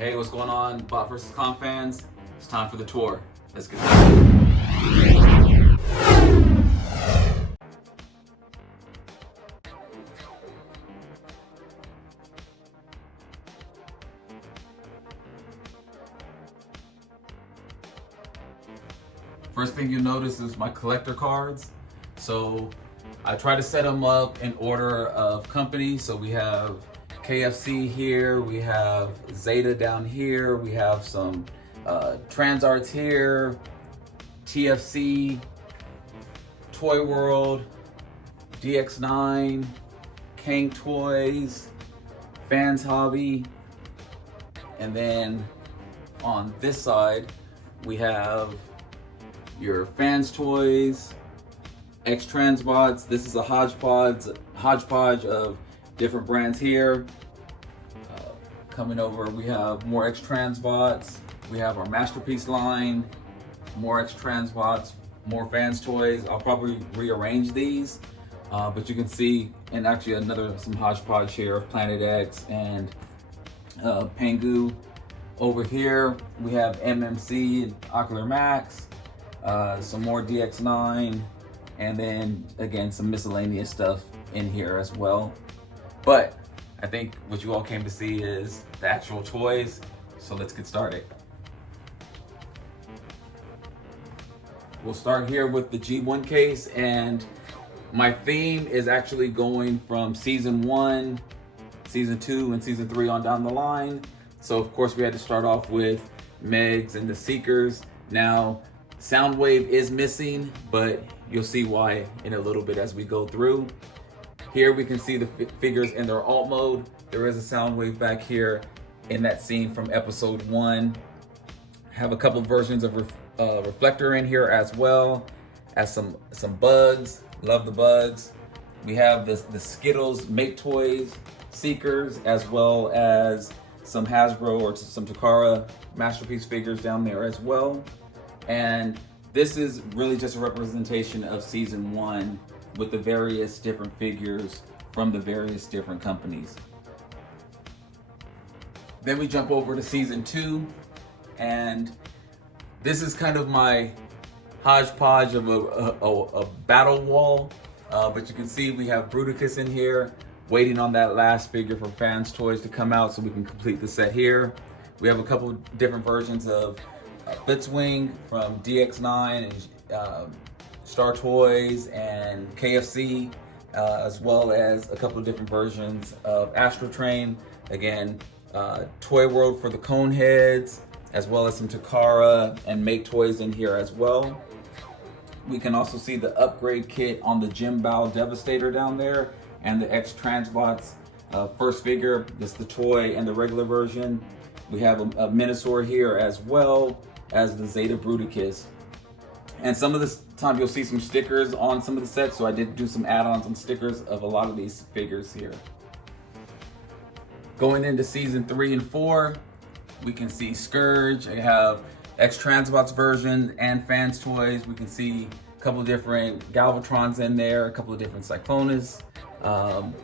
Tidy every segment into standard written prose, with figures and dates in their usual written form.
Hey, what's going on, Bot vs. Con fans? It's time for the tour. Let's get started. First thing you notice is my collector cards. So I try to set them up in order of company. So we have KFC here, we have Zeta down here, we have some TransArts here, TFC, Toy World, DX9, Kang Toys, Fans Hobby, and then on this side we have your Fans Toys, X Transbots. This is a hodgepodge of different brands here. Coming over, we have more X Transbots. We have our Masterpiece line, more X Transbots, more Fans Toys. I'll probably rearrange these, but you can see, and actually some hodgepodge here of Planet X and Pengu. Over here, we have MMC and Ocular Max. Some more DX9, and then again some miscellaneous stuff in here as well. But I think what you all came to see is the actual toys, so let's get started. We'll start here with the G1 case, and my theme is actually going from season 1, season 2, and season 3 on down the line. So of course we had to start off with Megs and the Seekers. Now Soundwave is missing, but you'll see why in a little bit as we go through. Here we can see the figures in their alt mode. There is a Soundwave back here in that scene from episode 1. Have a couple versions of Reflector in here as well as some bugs. Love the bugs. We have the Skittles Make Toys Seekers, as well as some Hasbro or some Takara Masterpiece figures down there as well. And this is really just a representation of season 1 with the various different figures from the various different companies. Then we jump over to season 2, and this is kind of my hodgepodge of a battle wall, but you can see we have Bruticus in here waiting on that last figure from Fans Toys to come out so we can complete the set here. We have a couple different versions of Blitzwing from DX9 and Star Toys and KFC, as well as a couple of different versions of Astro Train. Again, Toy World for the cone heads, as well as some Takara and Make Toys in here as well. We can also see the upgrade kit on the Jim Bao Devastator down there, and the X Transbots first figure. This is the toy and the regular version. We have a Minosaur here, as well as the Zeta Bruticus. And some of this time you'll see some stickers on some of the sets, so I did do some add-ons and stickers of a lot of these figures here. Going into season 3 and 4, we can see Scourge. I have X Transbots version and Fans Toys. We can see a couple of different Galvatrons in there, a couple of different Cyclonus,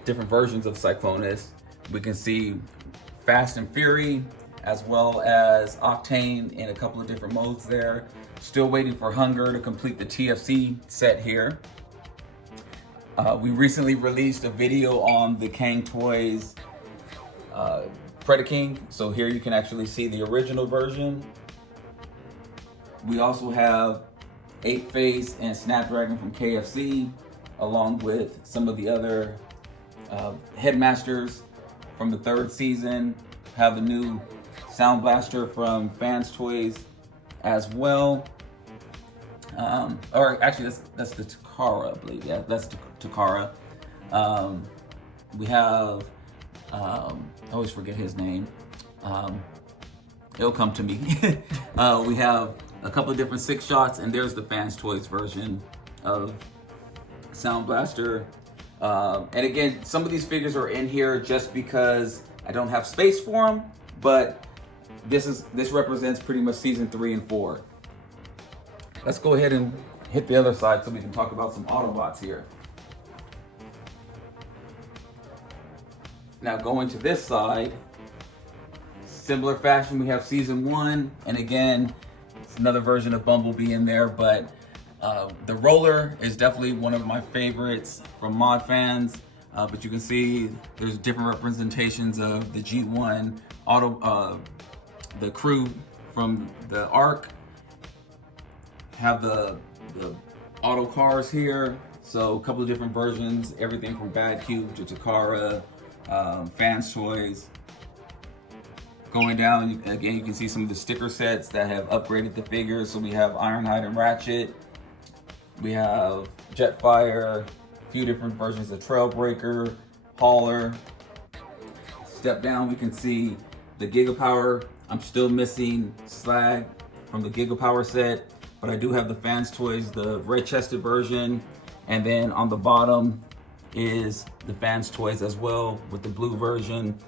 different versions of Cyclonus. We can see Fast and Fury, as well as Octane in a couple of different modes there. Still waiting for Hunger to complete the TFC set here. We recently released a video on the Kang Toys Predaking, so here you can actually see the original version. We also have 8-Face and Snapdragon from KFC, along with some of the other Headmasters from the 3rd season. Have the new Sound Blaster from Fans Toys as well. Or actually, that's the Takara, I believe. Yeah, that's the Takara. We have, I always forget his name. It'll come to me. We have a couple of different 6-shots, and there's the Fans Toys version of Sound Blaster. And again, some of these figures are in here just because I don't have space for them, but this represents pretty much season 3 and 4. Let's go ahead and hit the other side so we can talk about some Autobots here. Now going to this side, similar fashion, we have season 1, and again, it's another version of Bumblebee in there, but the roller is definitely one of my favorites from mod fans. But you can see there's different representations of the G1 auto, the crew from the Ark. Have the auto cars here. So a couple of different versions, everything from Bad Cube to Takara, Fans Toys. Going down, again, you can see some of the sticker sets that have upgraded the figures. So we have Ironhide and Ratchet. We have Jetfire, a few different versions of Trailbreaker, Hauler. Step down, we can see the Gigapower. I'm still missing Slag from the Gigapower set, but I do have the Fans Toys, the red-chested version. And then on the bottom is the Fans Toys as well with the blue version.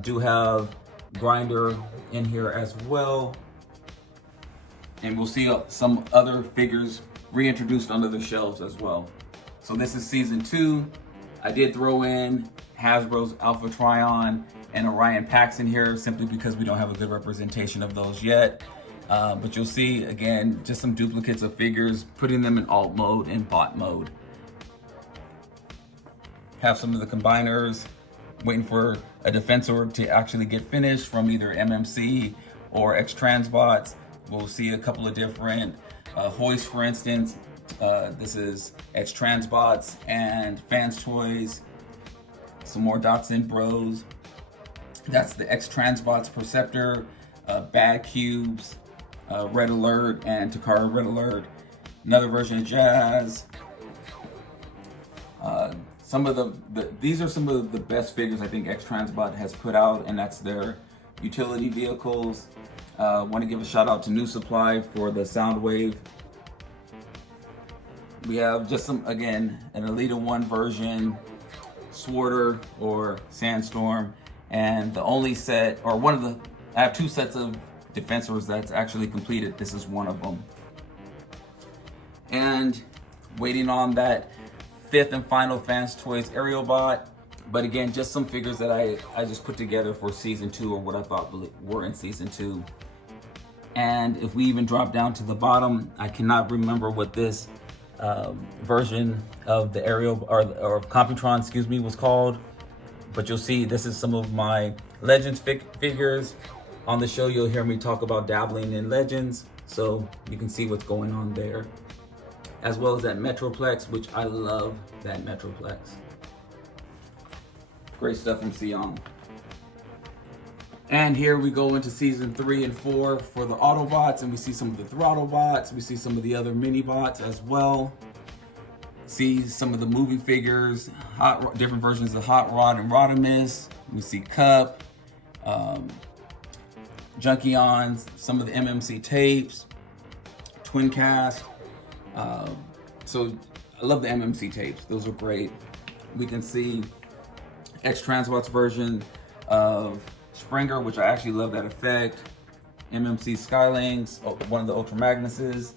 Do have Grinder in here as well. And we'll see some other figures reintroduced under the shelves as well. So this is season 2. I did throw in Hasbro's Alpha Trion and Orion packs in here simply because we don't have a good representation of those yet. But you'll see, again, just some duplicates of figures, putting them in alt mode and bot mode. Have some of the combiners, waiting for a Defensor to actually get finished from either MMC or X-Transbots. We'll see a couple of different hoists, for instance. This is X-Transbots and Fans Toys. Some more Dotson Bros. That's the X-Transbots Perceptor, Bad Cubes, Red Alert, and Takara Red Alert. Another version of Jazz. Some of these are some of the best figures I think X-Transbot has put out, and that's their utility vehicles. Want to give a shout out to New Supply for the Soundwave. We have just some, again, an Elita 1 version, Swarter or Sandstorm, and the only set, or one of the, I have 2 sets of Defensors that's actually completed. This is one of them. And waiting on that 5th and final Fans Toys Aerial Bot. But again, just some figures that I just put together for season 2, or what I thought were in season 2. And if we even drop down to the bottom, I cannot remember what this version of the aerial or Computron, excuse me, was called. But you'll see this is some of my Legends figures. On the show, you'll hear me talk about dabbling in Legends, so you can see what's going on there. As well as that Metroplex, which I love that Metroplex. Great stuff from Sion. And here we go into season 3 and 4 for the Autobots, and we see some of the Throttle Bots, we see some of the other mini bots as well. See some of the movie figures, different versions of Hot Rod and Rodimus. We see Cup, Junkions, some of the MMC tapes, Twin Cast. So I love the MMC tapes, those are great. We can see X-Transbots version of Springer, which I actually love that effect. MMC Skylings, one of the Ultra Magnuses.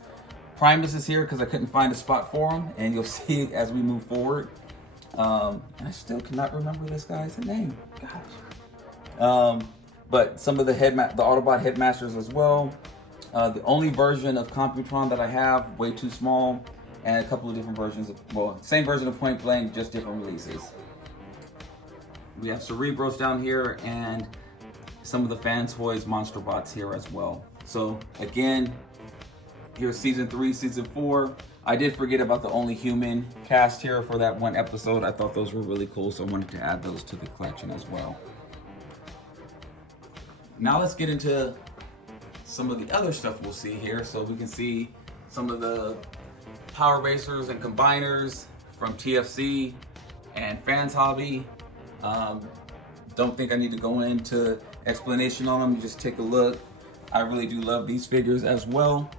Primus is here because I couldn't find a spot for him, and you'll see as we move forward. And I still cannot remember this guy's name, gosh. But some of the Autobot Headmasters as well. The only version of Computron that I have, way too small, and a couple of different versions of, well, same version of Point Blank, just different releases. We have Cerebros down here, and some of the Fan Toys Monster Bots here as well. So again, here's season 3, season 4. I did forget about the Only Human cast here for that one episode. I thought those were really cool, so I wanted to add those to the collection as well. Now let's get into some of the other stuff we'll see here. So we can see some of the Power Racers and Combiners from TFC and Fans Hobby. Don't think I need to go into explanation on them. Just take a look. I really do love these figures as well.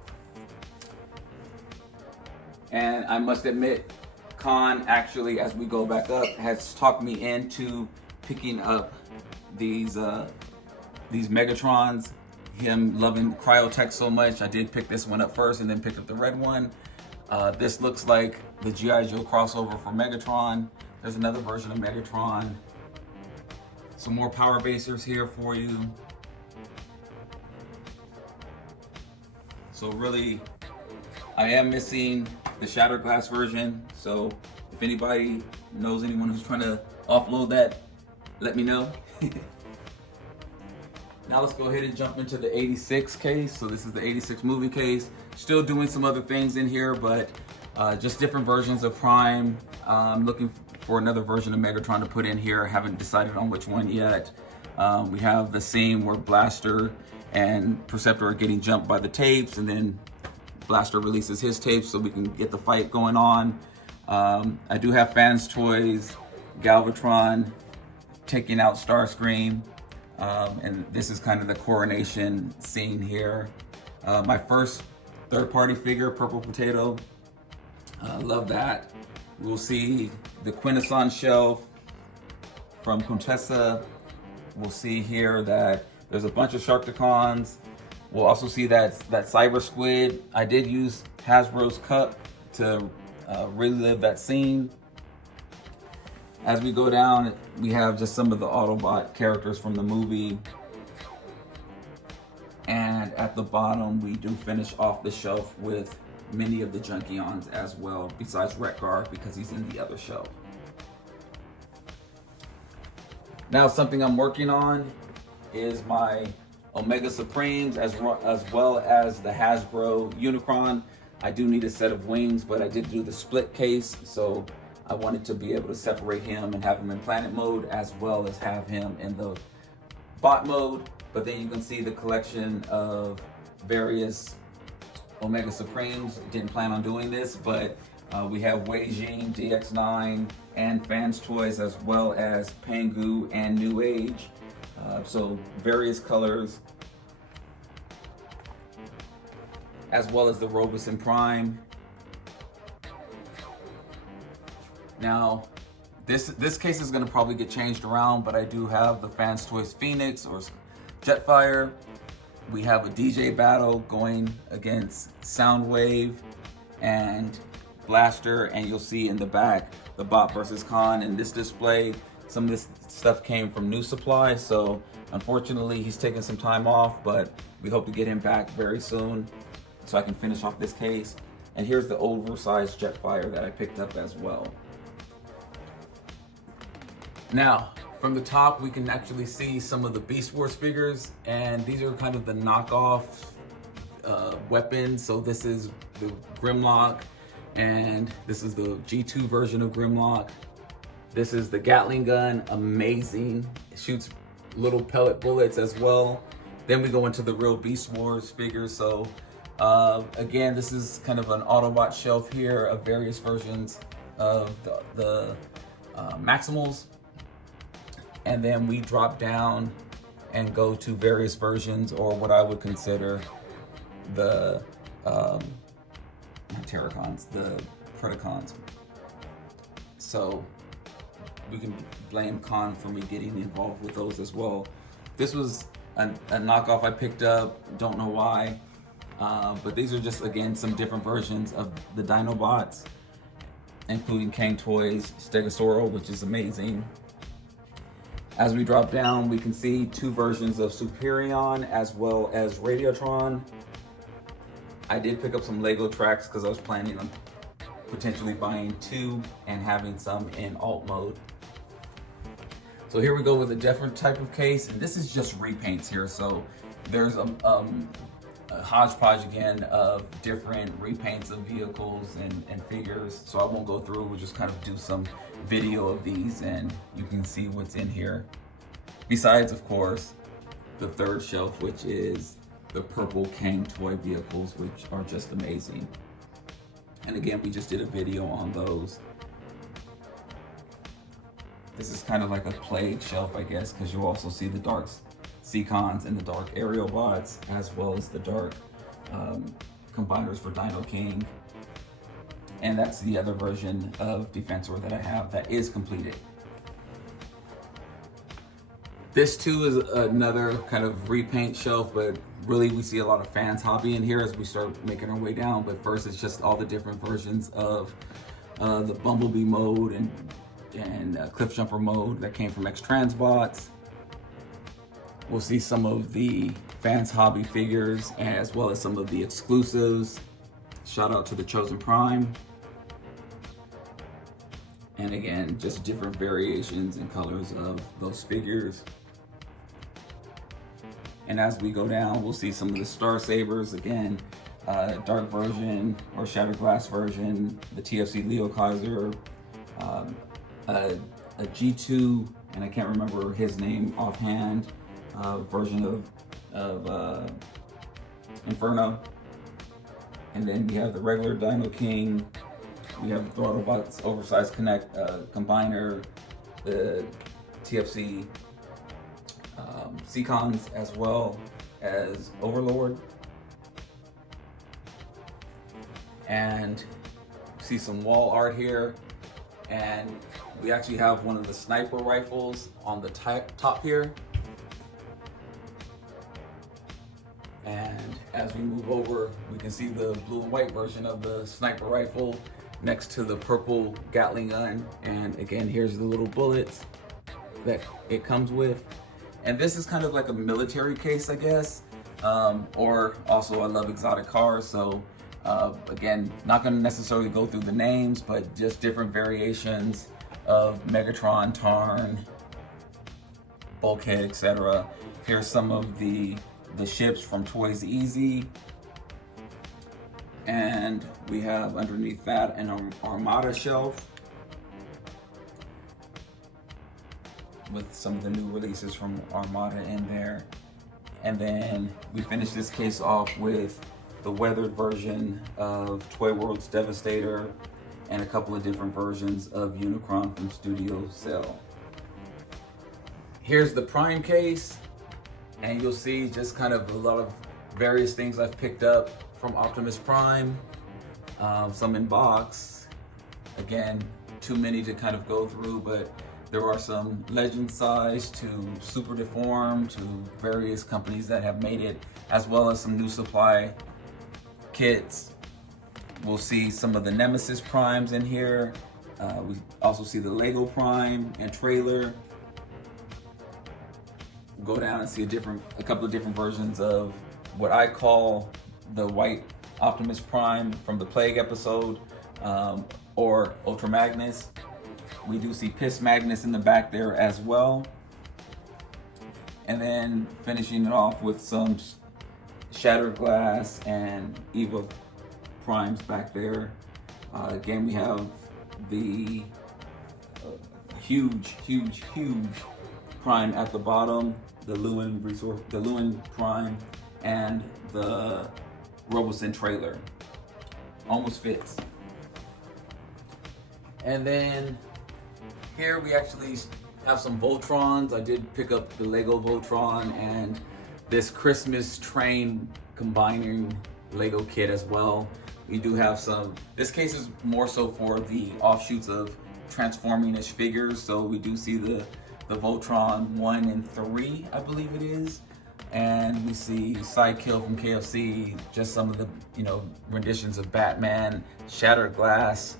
And I must admit, Khan actually, as we go back up, has talked me into picking up these Megatrons. Him loving Cryotech so much, I did pick this one up first and then picked up the red one. This looks like the G.I. Joe crossover for Megatron. There's another version of Megatron. Some more Power Basers here for you. So really, I am missing the shattered glass version. So if anybody knows anyone who's trying to offload that, let me know. Now let's go ahead and jump into the 86 case. So this is the 86 movie case. Still doing some other things in here, but just different versions of Prime. I'm looking for another version of Megatron to put in here. I haven't decided on which one yet. We have the scene where Blaster and Perceptor are getting jumped by the tapes, and then Blaster releases his tapes so we can get the fight going on. I do have Fans Toys, Galvatron taking out Starscream. And this is kind of the coronation scene here. My first third-party figure, Purple Potato. Love that. We'll see the Quintesson shelf from Contessa. We'll see here that there's a bunch of Sharkticons. We'll also see that Cyber Squid. I did use Hasbro's cup to relive that scene. As we go down, we have just some of the Autobot characters from the movie. And at the bottom, we do finish off the shelf with many of the Junkions as well, besides Retgar, because he's in the other shelf. Now, something I'm working on is my Omega Supremes, as well as the Hasbro Unicron. I do need a set of wings, but I did do the split case, so I wanted to be able to separate him and have him in planet mode, as well as have him in the bot mode. But then you can see the collection of various Omega Supremes. Didn't plan on doing this, but we have Wei Jing, DX9, and Fans Toys, as well as Pangu and New Age. So various colors, as well as the Roboson Prime. Now, this case is going to probably get changed around, but I do have the Fans Toys Phoenix or Jetfire. We have a DJ battle going against Soundwave and Blaster, and you'll see in the back the Bot versus Khan. In this display, some of this stuff came from New Supply, so unfortunately he's taking some time off, but we hope to get him back very soon so I can finish off this case. And here's the oversized Jetfire that I picked up as well. Now, from the top, we can actually see some of the Beast Wars figures, and these are kind of the knockoff weapons. So this is the Grimlock, and this is the G2 version of Grimlock. This is the Gatling gun, amazing. It shoots little pellet bullets as well. Then we go into the real Beast Wars figures. So again, this is kind of an Autobot shelf here of various versions of the Maximals. And then we drop down and go to various versions, or what I would consider the, not Terracons, the Predacons. So we can blame Khan for me getting involved with those as well. This was a knockoff I picked up, don't know why. But these are just, again, some different versions of the Dinobots, including Kang Toys, Stegosaurus, which is amazing. As we drop down, we can see two versions of Superion as well as Radiotron. I did pick up some Lego tracks because I was planning on potentially buying two and having some in alt mode. So here we go with a different type of case, and this is just repaints here. So there's a hodgepodge again of different repaints of vehicles and figures. So I won't go through, we'll just kind of do some video of these and you can see what's in here. Besides, of course, the third shelf, which is the purple Kang toy vehicles, which are just amazing. And again, we just did a video on those. This is kind of like a plague shelf, I guess, because you'll also see the dark Seacons and the dark aerial bots, as well as the dark combiners for Dino King. And that's the other version of Defensor that I have that is completed. This too is another kind of repaint shelf, but really we see a lot of fans hobby in here as we start making our way down. But first, it's just all the different versions of the Bumblebee mode and Cliff Jumper mode that came from X-Transbots. We'll see some of the fans hobby figures as well as some of the exclusives. Shout out to the Chosen Prime. And again, just different variations and colors of those figures. And as we go down, we'll see some of the Star Sabers. Again, dark version or shattered glass version, the TFC Leo Kaiser, a G2, and I can't remember his name offhand, version of Inferno. And then we have the regular Dino King. We have the Autobots oversized combiner, the TFC Seacons, as well as Overlord. And see some wall art here. And we actually have one of the sniper rifles on the top here. And as we move over, we can see the blue and white version of the sniper rifle next to the purple Gatling gun. And again, here's the little bullets that it comes with. And this is kind of like a military case, I guess. Or also, I love exotic cars. So again, not gonna necessarily go through the names, but just different variations of Megatron, Tarn, Bulkhead, etc. Here's some of the ships from Toys Easy. And we have underneath that an Armada shelf with some of the new releases from Armada in there. And then we finish this case off with the weathered version of Toy World's Devastator and a couple of different versions of Unicron from Studio Cell. Here's the Prime case, and you'll see just kind of a lot of various things I've picked up from Optimus Prime, some in box. Again, too many to kind of go through, but there are some legend size to super deformed to various companies that have made it, as well as some new supply kits. We'll see some of the Nemesis Primes in here. We also see the Lego Prime and trailer. We'll go down and see a couple of different versions of what I call the white Optimus Prime from the Plague episode, or Ultra Magnus. We do see Piss Magnus in the back there as well. And then finishing it off with some Shattered Glass and Eva Primes back there. Again, we have the huge Prime at the bottom, the Lewin Prime, and the Robosen trailer. Almost fits. And then here we actually have some Voltrons. I did pick up the Lego Voltron and this Christmas train combining Lego kit as well. We do have some, this case is more so for the offshoots of transforming-ish figures. So we do see the Voltron 1 and 3, I believe it is. And we see Sidekill from KFC, just some of the, renditions of Batman, Shattered Glass,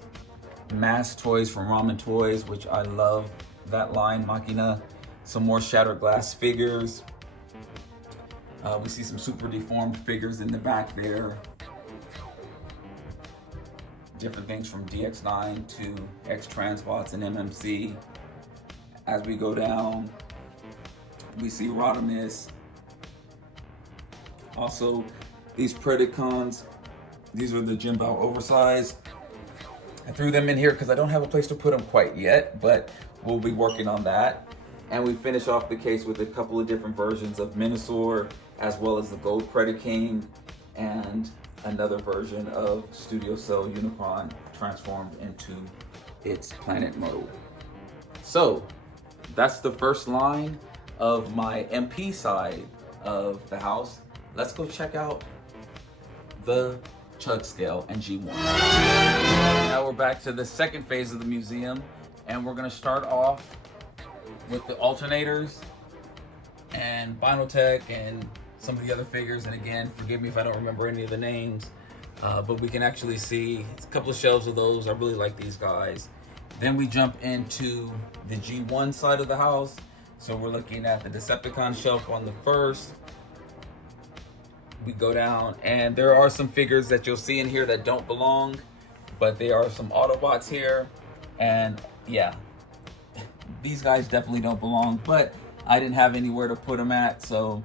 Mass Toys from Ramen Toys, which I love that line, Machina. Some more Shattered Glass figures. We see some super deformed figures in the back there. Different things from DX9 to X-Transbots and MMC. As we go down, we see Rodimus. Also, these Predacons, these are the Jimbao oversized. I threw them in here because I don't have a place to put them quite yet, but we'll be working on that. And we finish off the case with a couple of different versions of Minosaur, as well as the Gold Predaking, and another version of Studio Cell Unicron transformed into its planet mode. So that's the first line of my MP side of the house. Let's go check out the Chug Scale and G1. Now we're back to the second phase of the museum, and we're gonna start off with the alternators and Binotech and some of the other figures. And again, forgive me if I don't remember any of the names, but we can actually see a couple of shelves of those. I really like these guys. Then we jump into the G1 side of the house. So we're looking at the Decepticon shelf on the first. We go down, and there are some figures that you'll see in here that don't belong, but there are some Autobots here, and yeah, these guys definitely don't belong, but I didn't have anywhere to put them at, so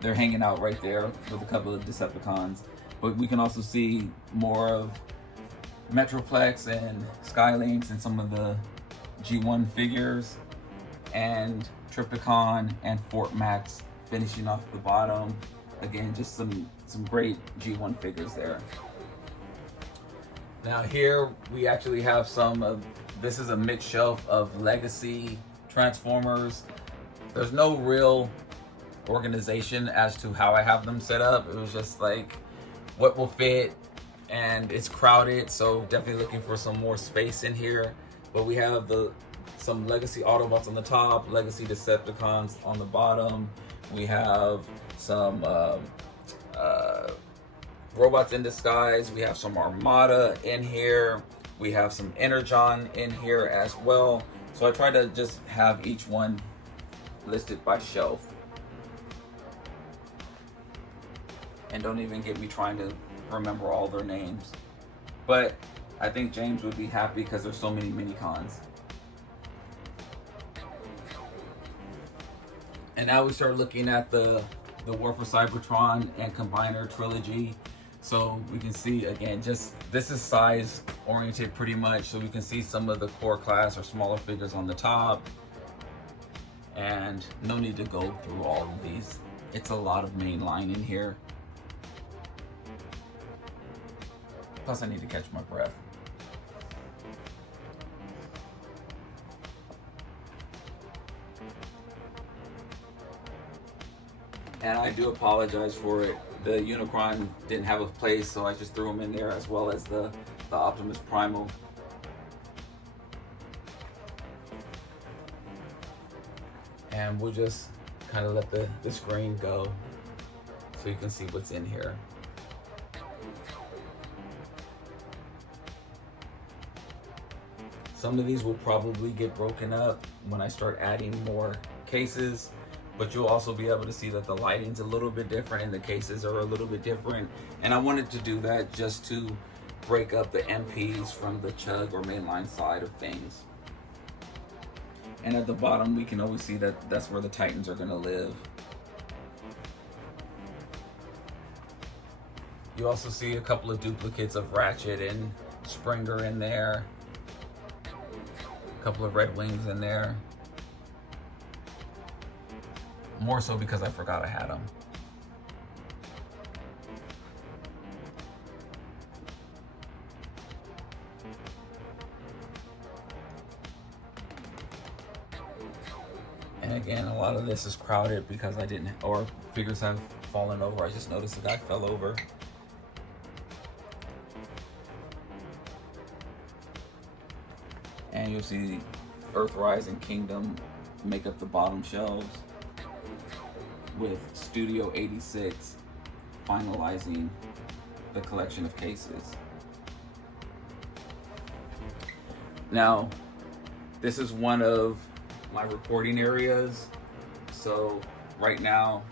they're hanging out right there with a couple of Decepticons. But we can also see more of Metroplex and Skylinks and some of the G1 figures, and Tripticon and Fort Max finishing off the bottom. Again, just some great G1 figures there. Now here we actually have some of, this is a mixed shelf of Legacy Transformers. There's no real organization as to how I have them set up. It was just like what will fit, and it's crowded, so definitely looking for some more space in here. But we have some Legacy Autobots on the top, Legacy Decepticons on the bottom. We have some Robots in Disguise. We have some Armada in here. We have some Energon in here as well. So I try to just have each one listed by shelf. And don't even get me trying to remember all their names. But I think James would be happy because there's so many mini-cons. And now we start looking at the War for Cybertron and Combiner trilogy. So we can see, again, just this is size oriented pretty much. So we can see some of the core class or smaller figures on the top. And no need to go through all of these. It's a lot of main line in here. Plus I need to catch my breath. And I do apologize for it. The Unicron didn't have a place, so I just threw them in there, as well as the Optimus Primal. And we'll just kind of let the screen go so you can see what's in here. Some of these will probably get broken up when I start adding more cases, but you'll also be able to see that the lighting's a little bit different and the cases are a little bit different. And I wanted to do that just to break up the MPs from the Chug or mainline side of things. And at the bottom, we can always see that that's where the Titans are gonna live. You also see a couple of duplicates of Ratchet and Springer in there. A couple of Red Wings in there. More so because I forgot I had them. And again, a lot of this is crowded because I didn't, or figures have fallen over. I just noticed the guy fell over. And you'll see Earthrise and Kingdom make up the bottom shelves, with Studio 86 finalizing the collection of cases. Now, this is one of my recording areas. So right now,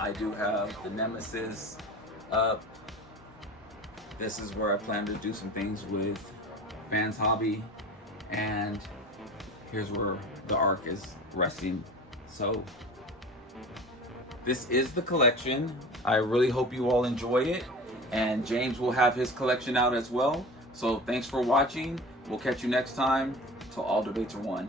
I do have the Nemesis up. This is where I plan to do some things with Fans Hobby. And here's where the Ark is resting. So this is the collection. I really hope you all enjoy it. And James will have his collection out as well. So thanks for watching. We'll catch you next time. Till all debates are won.